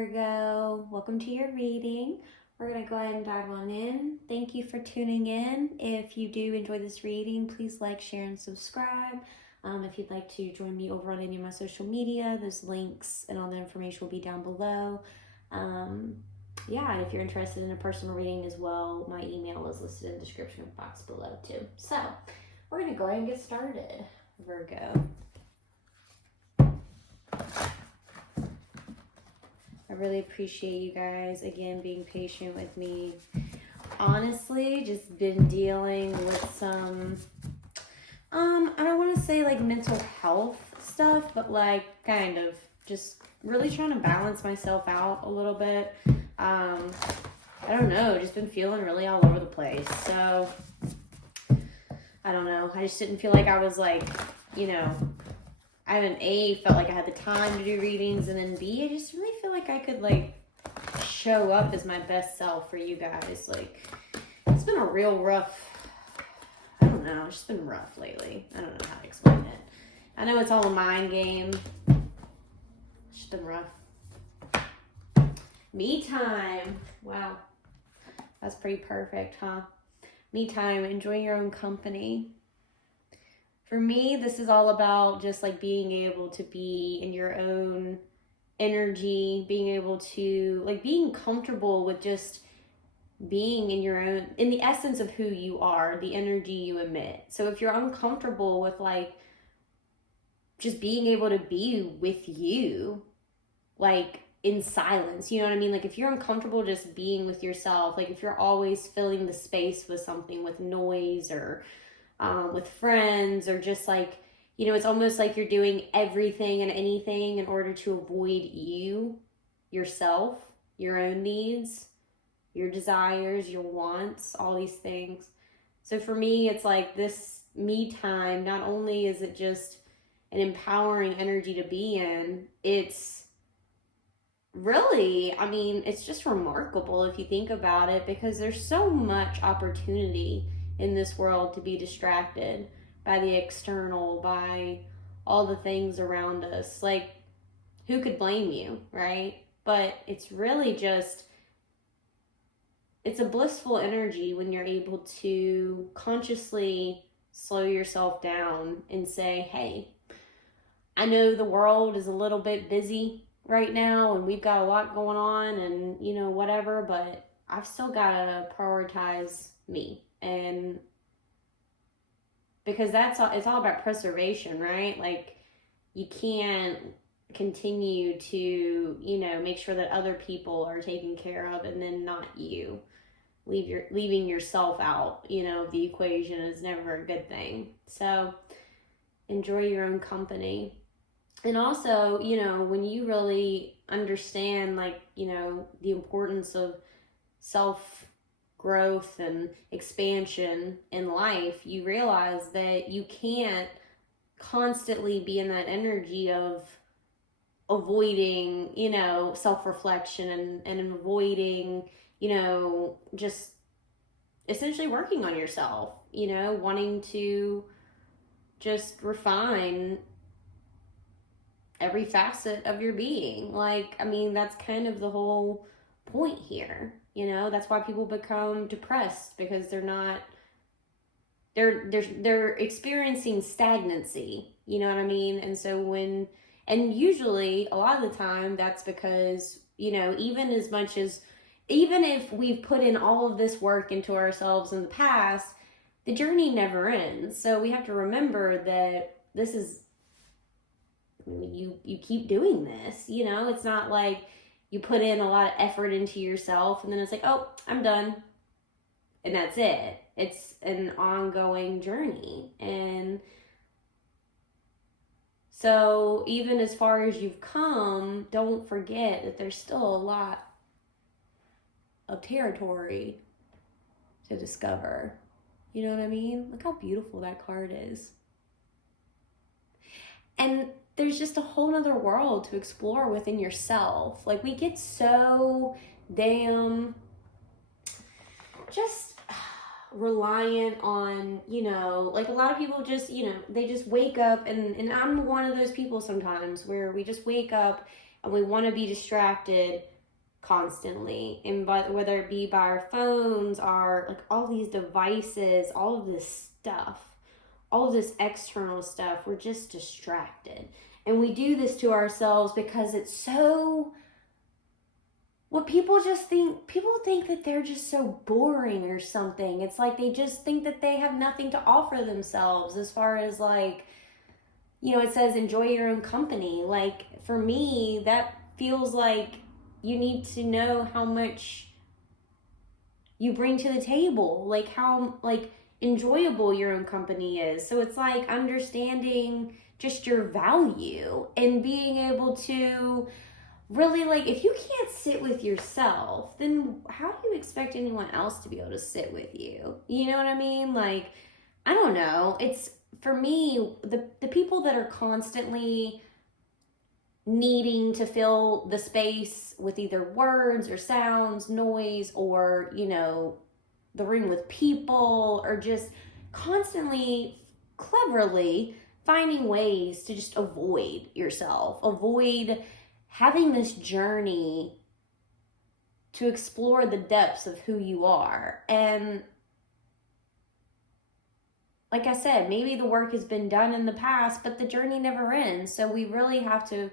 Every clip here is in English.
Virgo. Welcome to your reading. We're going to go ahead and dive on in. Thank you for tuning in. If you do enjoy this reading, please like, share, and subscribe. If you'd like to join me over on any of my social media, those links and all the information will be down below. And if you're interested in a personal reading as well, my email is listed in the description box below too. So we're going to go ahead and get started, Virgo. I really appreciate you guys, again, being patient with me. Honestly, just been dealing with some, I don't want to say like mental health stuff, but like kind of just really trying to balance myself out a little bit. I don't know, just been feeling really all over the place. So, I don't know. I just didn't feel like I was like, I haven't felt like I had the time to do readings, and then B, I just really feel like I could like show up as my best self for you guys. Like, it's been a real rough, I don't know, it's just been rough lately. I don't know how to explain it. I know it's all a mind game. It's just been rough. Me time. Wow. That's pretty perfect, huh? Me time, enjoy your own company. For me, this is all about just like being able to be in your own energy, being able to like being comfortable with just being in your own, in the essence of who you are, the energy you emit. So if you're uncomfortable with like just being able to be with you, like in silence, you know what I mean? Like if you're uncomfortable just being with yourself, like if you're always filling the space with something, with noise or with friends, or just like, it's almost like you're doing everything and anything in order to avoid yourself, your own needs, your desires, your wants, all these things. So for me, it's like this me time, not only is it just an empowering energy to be in, it's really, it's just remarkable if you think about it, because there's so much opportunity in this world to be distracted by the external, by all the things around us. Like, who could blame you, right? But it's really just, it's a blissful energy when you're able to consciously slow yourself down and say, hey, I know the world is a little bit busy right now and we've got a lot going on and, whatever, but I've still got to prioritize me. And because it's all about preservation, right? Like, you can't continue to, make sure that other people are taken care of and then not you. Leaving yourself out, of the equation is never a good thing. So enjoy your own company. And also, when you really understand, like, the importance of self-growth and expansion in life, you realize that you can't constantly be in that energy of avoiding, self-reflection and avoiding, just essentially working on yourself, wanting to just refine every facet of your being. Like, that's kind of the whole point here. That's why people become depressed, because they're experiencing stagnancy, you know what I mean? And so and usually a lot of the time that's because, even if we've put in all of this work into ourselves in the past, the journey never ends. So we have to remember that this is, you keep doing this, it's not like you put in a lot of effort into yourself and then it's like, oh, I'm done, and that's it. It's an ongoing journey. And so even as far as you've come, don't forget that there's still a lot of territory to discover. You know what I mean? Look how beautiful that card is. And there's just a whole nother world to explore within yourself. Like, we get so damn just reliant on, like a lot of people just, they just wake up, and I'm one of those people sometimes where we just wake up and we want to be distracted constantly, and whether it be by our phones, our like all these devices, all of this stuff, all of this external stuff, we're just distracted. And we do this to ourselves because it's so, what people think that they're just so boring or something. It's like they just think that they have nothing to offer themselves, as far as like, you know, it says enjoy your own company. Like for me, that feels like you need to know how much you bring to the table, like how like enjoyable your own company is. So it's like understanding just your value and being able to really, like, if you can't sit with yourself, then how do you expect anyone else to be able to sit with you? You know what I mean? Like, I don't know. It's, for me, the people that are constantly needing to fill the space with either words or sounds, noise, or, you know, the room with people, or just constantly, cleverly finding ways to just avoid yourself, avoid having this journey to explore the depths of who you are. And like I said, maybe the work has been done in the past, but the journey never ends. So we really have to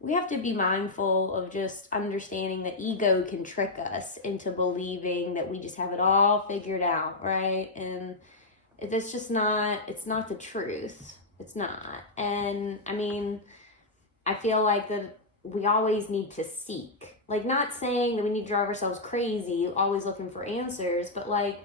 be mindful of just understanding that ego can trick us into believing that we just have it all figured out, right? And it's just not, it's not the truth. It's not. And I mean, I feel like that we always need to seek. Like, not saying that we need to drive ourselves crazy, always looking for answers, but like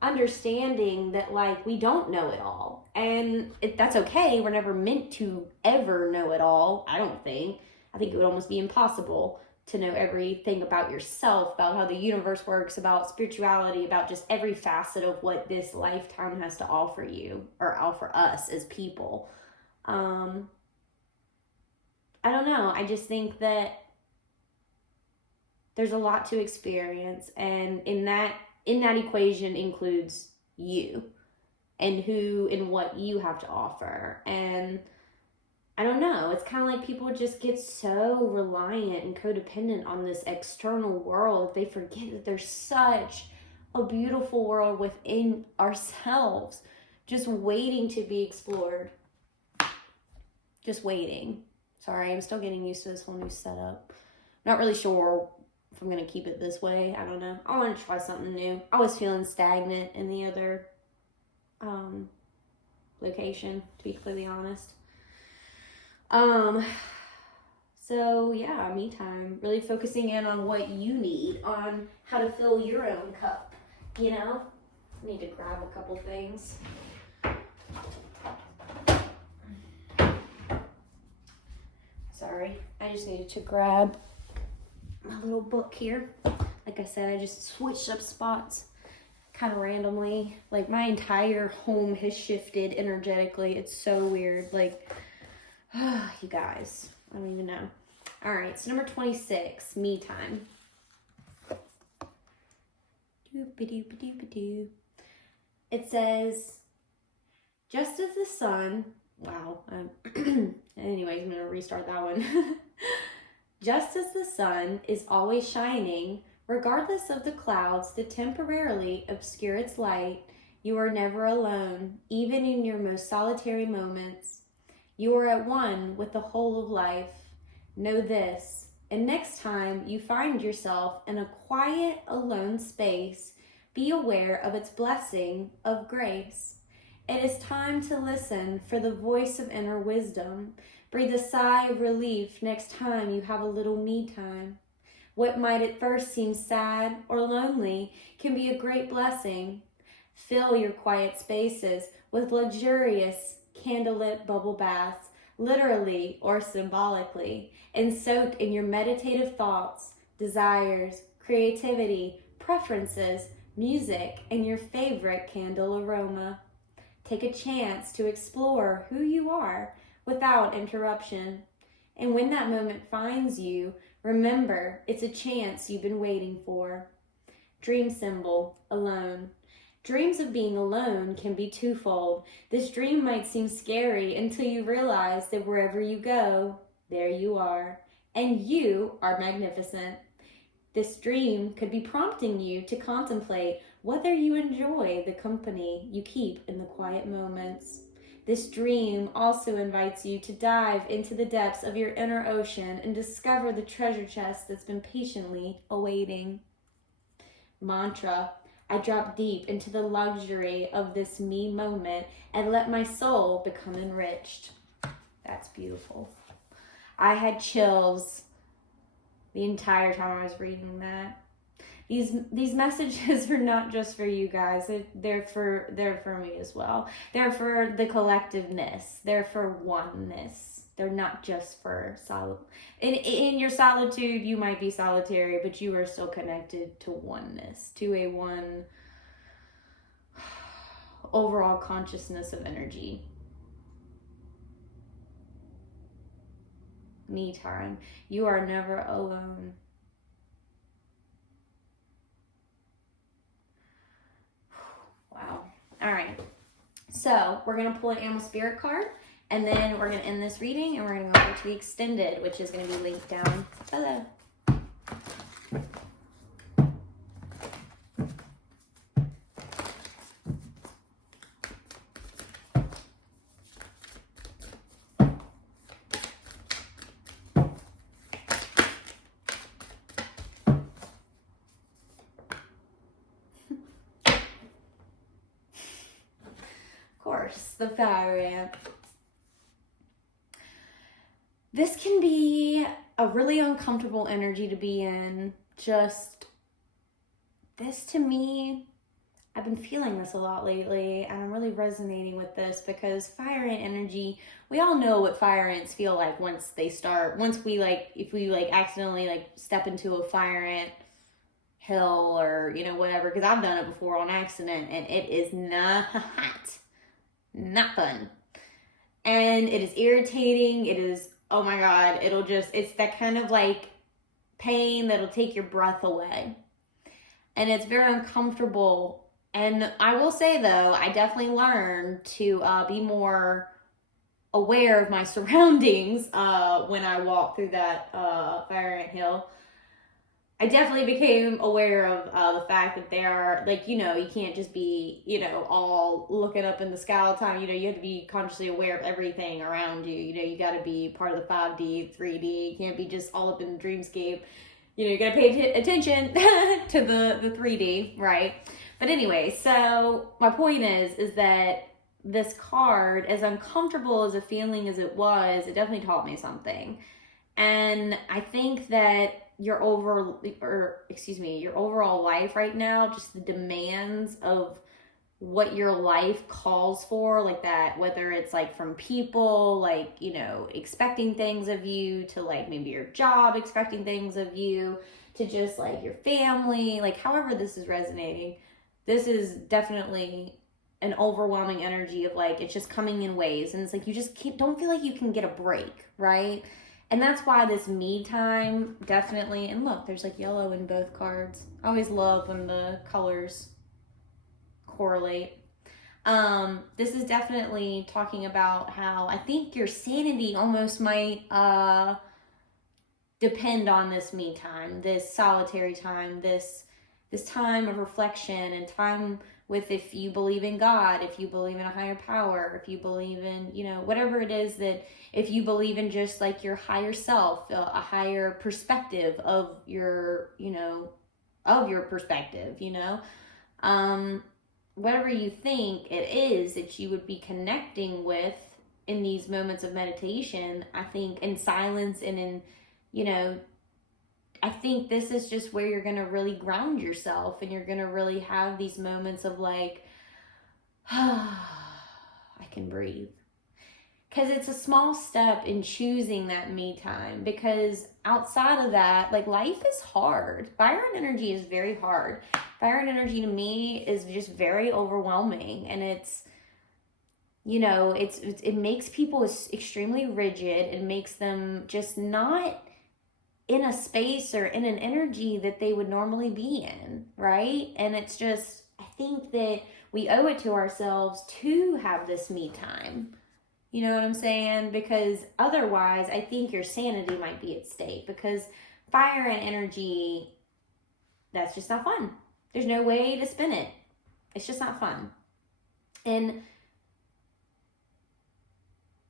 understanding that like we don't know it all. And that's okay. We're never meant to ever know it all, I don't think. I think it would almost be impossible to know everything about yourself, about how the universe works, about spirituality, about just every facet of what this lifetime has to offer you, or offer us as people. I don't know. I just think that there's a lot to experience, and in that equation includes you and who and what you have to offer. And I don't know, it's kind of like people just get so reliant and codependent on this external world, they forget that there's such a beautiful world within ourselves, just waiting to be explored. Just waiting. Sorry, I'm still getting used to this whole new setup. Not really sure if I'm going to keep it this way. I don't know. I want to try something new. I was feeling stagnant in the other location, to be completely honest. So yeah, me time. Really focusing in on what you need, on how to fill your own cup, you know? I need to grab a couple things. Sorry, I just needed to grab my little book here. Like I said, I just switched up spots kind of randomly. Like, my entire home has shifted energetically. It's so weird. Like, you guys, I don't even know. All right, so number 26, me time. It says, just as the sun, wow. Anyways, I'm going to restart that one. Just as the sun is always shining, regardless of the clouds that temporarily obscure its light, you are never alone, even in your most solitary moments. You are at one with the whole of life. Know this, and next time you find yourself in a quiet, alone space, be aware of its blessing of grace. It is time to listen for the voice of inner wisdom. Breathe a sigh of relief next time you have a little me time. What might at first seem sad or lonely can be a great blessing. Fill your quiet spaces with luxurious candlelit bubble baths, literally or symbolically, and soak in your meditative thoughts, desires, creativity, preferences, music, and your favorite candle aroma. Take a chance to explore who you are without interruption. And when that moment finds you, remember it's a chance you've been waiting for. Dream symbol, alone. Dreams of being alone can be twofold. This dream might seem scary until you realize that wherever you go, there you are. and you are magnificent. This dream could be prompting you to contemplate whether you enjoy the company you keep in the quiet moments. This dream also invites you to dive into the depths of your inner ocean and discover the treasure chest that's been patiently awaiting. Mantra: I drop deep into the luxury of this me moment and let my soul become enriched. That's beautiful. I had chills the entire time I was reading that. These messages are not just for you guys. They're for me as well. They're for the collectiveness. They're for oneness. They're not just for in your solitude, you might be solitary, but you are still connected to oneness, to a one overall consciousness of energy. Me time. You are never alone. Wow. All right. So we're going to pull an animal spirit card, and then we're going to end this reading, and we're going to go over to the extended, which is going to be linked down below. The fire ant. This can be a really uncomfortable energy to be in. Just this, to me, I've been feeling this a lot lately, and I'm really resonating with this because fire ant energy, we all know what fire ants feel like once if we accidentally step into a fire ant hill or whatever, because I've done it before on accident, and it is not fun, and it is irritating. It is, oh my god, it's that kind of pain that'll take your breath away, and it's very uncomfortable. And I will say, though, I definitely learned to be more aware of my surroundings when I walk through that fire ant hill. I definitely became aware of the fact that there are, you can't just be, all looking up in the sky all the time. You have to be consciously aware of everything around you. You got to be part of the 5D, 3D. You can't be just all up in the dreamscape. You got to pay attention to the 3D, right? But anyway, so my point is that this card, as uncomfortable as a feeling as it was, it definitely taught me something. And I think that your overall life right now, just the demands of what your life calls for, that, whether it's from people, expecting things of you, to maybe your job expecting things of you, to just your family, however this is resonating, this is definitely an overwhelming energy of it's just coming in waves, and it's you just don't feel like you can get a break, right? And that's why this me time definitely, and look, there's yellow in both cards. I always love when the colors correlate. This is definitely talking about how I think your sanity almost might depend on this me time, this solitary time, this time of reflection and time with, if you believe in God, if you believe in a higher power, if you believe in, whatever it is, that if you believe in just your higher self, a higher perspective of your, perspective, whatever you think it is that you would be connecting with in these moments of meditation, I think in silence and in, I think this is just where you're going to really ground yourself, and you're going to really have these moments of I can breathe. Because it's a small step in choosing that me time, because outside of that, life is hard. Fire and energy is very hard. Fire and energy to me is just very overwhelming, and it's, it makes people extremely rigid. It makes them just not in a space or in an energy that they would normally be in, right? And it's just, I think that we owe it to ourselves to have this me time, You know what I'm saying? Because otherwise, I think your sanity might be at stake. Because fire and energy, that's just not fun. There's no way to spin it. It's just not fun. And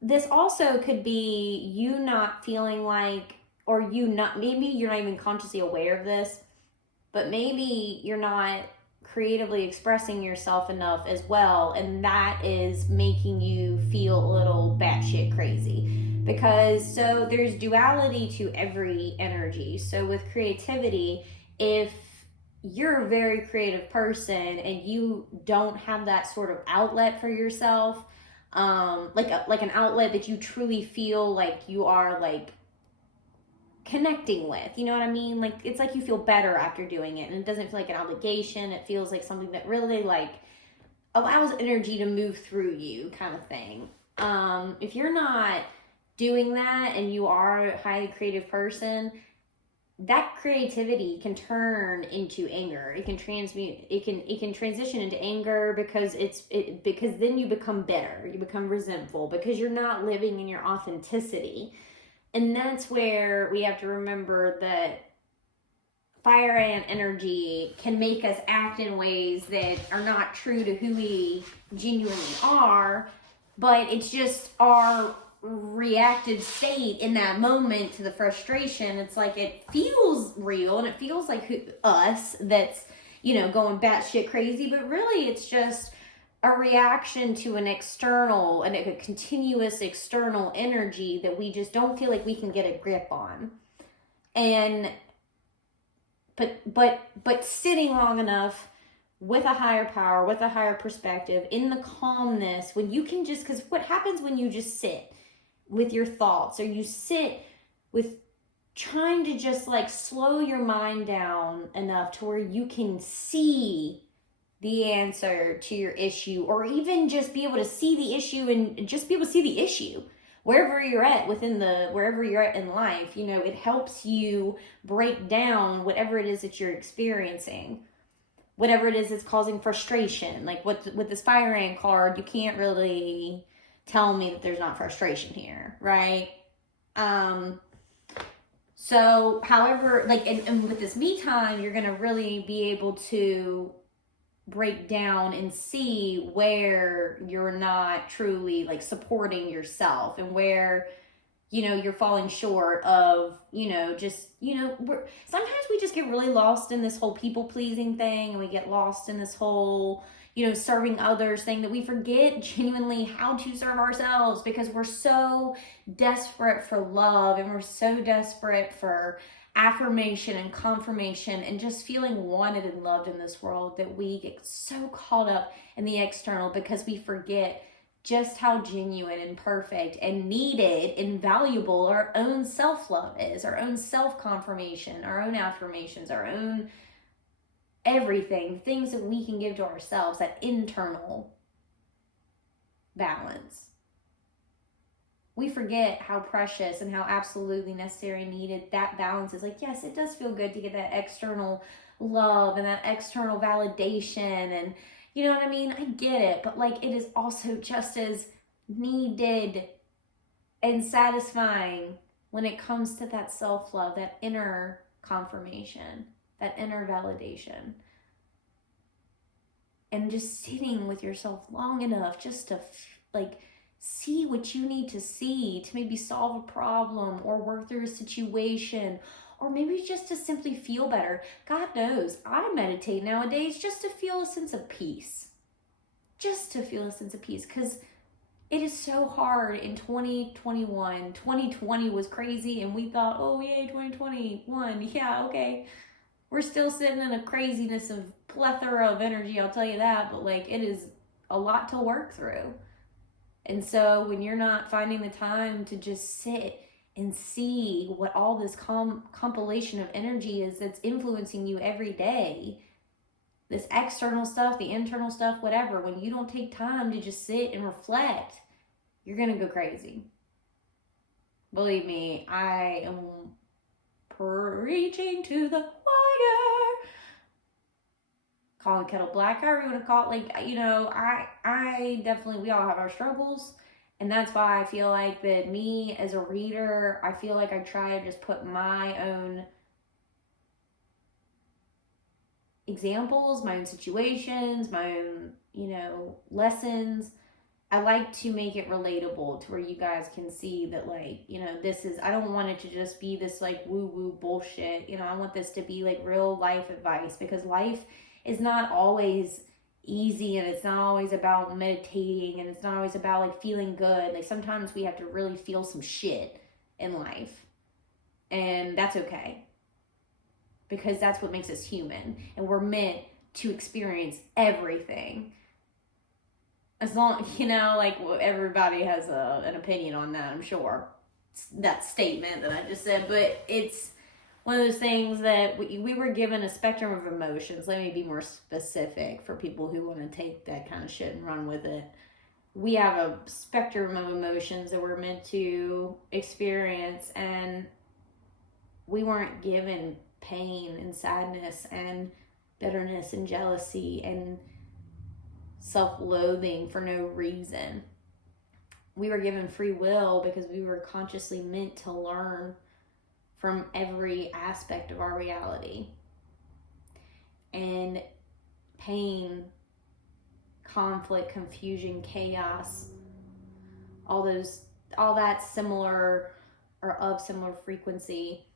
this also could be you not feeling like, or you not, maybe you're not even consciously aware of this, but maybe you're not creatively expressing yourself enough as well, and that is making you feel a little batshit crazy. Because so there's duality to every energy. So with creativity, if you're a very creative person and you don't have that sort of outlet for yourself, like an outlet that you truly feel like you are like connecting with, you know what I mean? Like, it's like you feel better after doing it, and it doesn't feel like an obligation. It feels like something that really like allows energy to move through you, kind of thing. If you're not doing that and you are a highly creative person, that creativity can turn into anger. It can transition into anger because because then you become bitter, you become resentful, because you're not living in your authenticity. And that's where we have to remember that fire and energy can make us act in ways that are not true to who we genuinely are, but it's just our reactive state in that moment to the frustration. It's like it feels real and it feels like us that's, you know, going batshit crazy, but really it's just a reaction to an external and a continuous external energy that we just don't feel like we can get a grip on. And but sitting long enough with a higher power, with a higher perspective, in the calmness, when you can just, because what happens when you just sit with your thoughts, or you sit with trying to just like slow your mind down enough to where you can see the answer to your issue, or even just be able to see the issue and just be able to see the issue wherever you're at wherever you're at in life. You know, it helps you break down whatever it is that you're experiencing, whatever it is that's causing frustration. Like with this fire ant card, you can't really tell me that there's not frustration here, right? So however, like, and with this me time, you're gonna really be able to break down and see where you're not truly like supporting yourself, and where, you know, you're falling short of, you know, just, you know, sometimes we just get really lost in this whole people pleasing thing, and we get lost in this whole, you know, serving others thing, that we forget genuinely how to serve ourselves, because we're so desperate for love, and we're so desperate for affirmation and confirmation and just feeling wanted and loved in this world, that we get so caught up in the external, because we forget just how genuine and perfect and needed and valuable our own self-love is, our own self-confirmation, our own affirmations, our own everything, things that we can give to ourselves, that internal balance. We forget how precious and how absolutely necessary and needed that balance is. Like, yes, it does feel good to get that external love and that external validation, and you know what I mean? I get it, but like, it is also just as needed and satisfying when it comes to that self-love, that inner confirmation, that inner validation. And just sitting with yourself long enough just to like see what you need to see to maybe solve a problem or work through a situation, or maybe just to simply feel better. God knows, I meditate nowadays just to feel a sense of peace. Just to feel a sense of peace, because it is so hard in 2021. 2020 was crazy, and we thought, oh yay, 2021, yeah, okay. We're still sitting in a craziness of plethora of energy, I'll tell you that, but like, it is a lot to work through. And so when you're not finding the time to just sit and see what all this compilation of energy is that's influencing you every day, this external stuff, the internal stuff, whatever, when you don't take time to just sit and reflect, you're going to go crazy. Believe me, I am preaching to the choir. Call it kettle black, however you want to call it. Like, you know, I definitely, we all have our struggles, And that's why I feel like that me as a reader, I feel like I try to just put my own examples, my own situations, my own, lessons. I like to make it relatable to where you guys can see that, like, this is, I don't want it to just be this like woo woo bullshit. I want this to be like real life advice, because life is not always easy, and it's not always about meditating, and it's not always about like feeling good. Like sometimes we have to really feel some shit in life, and that's okay, because that's what makes us human, and we're meant to experience everything. As long, like everybody has an opinion on that, I'm sure. That statement that I just said, but it's one of those things that we were given a spectrum of emotions. Let me be more specific for people who want to take that kind of shit and run with it. We have a spectrum of emotions that we're meant to experience, and we weren't given pain and sadness and bitterness and jealousy and self-loathing for no reason. We were given free will because we were consciously meant to learn from every aspect of our reality. And pain, conflict, confusion, chaos, all that similar or of similar frequency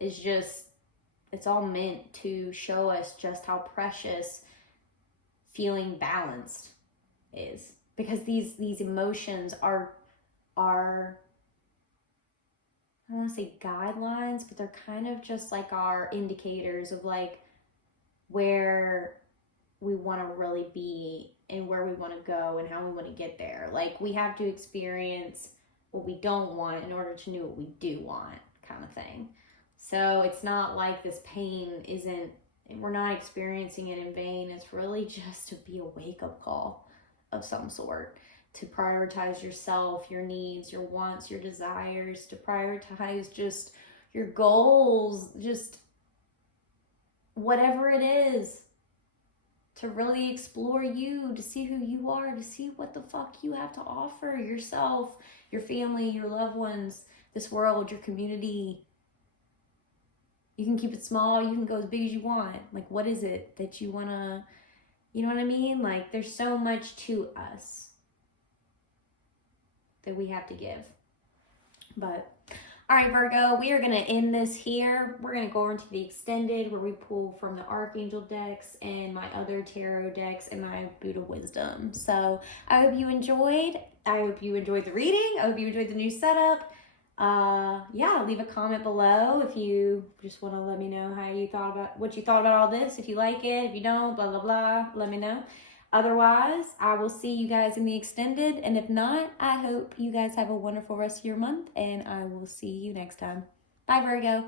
is just, it's all meant to show us just how precious feeling balanced is, because these emotions are I don't want to say guidelines, but they're kind of just like our indicators of like where we want to really be and where we want to go and how we want to get there. Like we have to experience what we don't want in order to know what we do want, kind of thing. So it's not like this pain isn't, we're not experiencing it in vain. It's really just to be a wake-up call of some sort, to prioritize yourself, your needs, your wants, your desires, to prioritize just your goals, just whatever it is, to really explore you, to see who you are, to see what the fuck you have to offer yourself, your family, your loved ones, this world, your community. You can keep it small, you can go as big as you want. Like, what is it that you want to, you know what I mean? Like, there's so much to us that we have to give. But, all right, Virgo, we are going to end this here. We're going to go into the extended, where we pull from the Archangel decks and my other tarot decks and my Buddha wisdom. So, I hope you enjoyed. I hope you enjoyed the reading. I hope you enjoyed the new setup. Leave a comment below if you just want to let me know what you thought about all this. If you like it, if you don't, blah, blah, blah, let me know. Otherwise, I will see you guys in the extended. And if not, I hope you guys have a wonderful rest of your month, and I will see you next time. Bye, Virgo.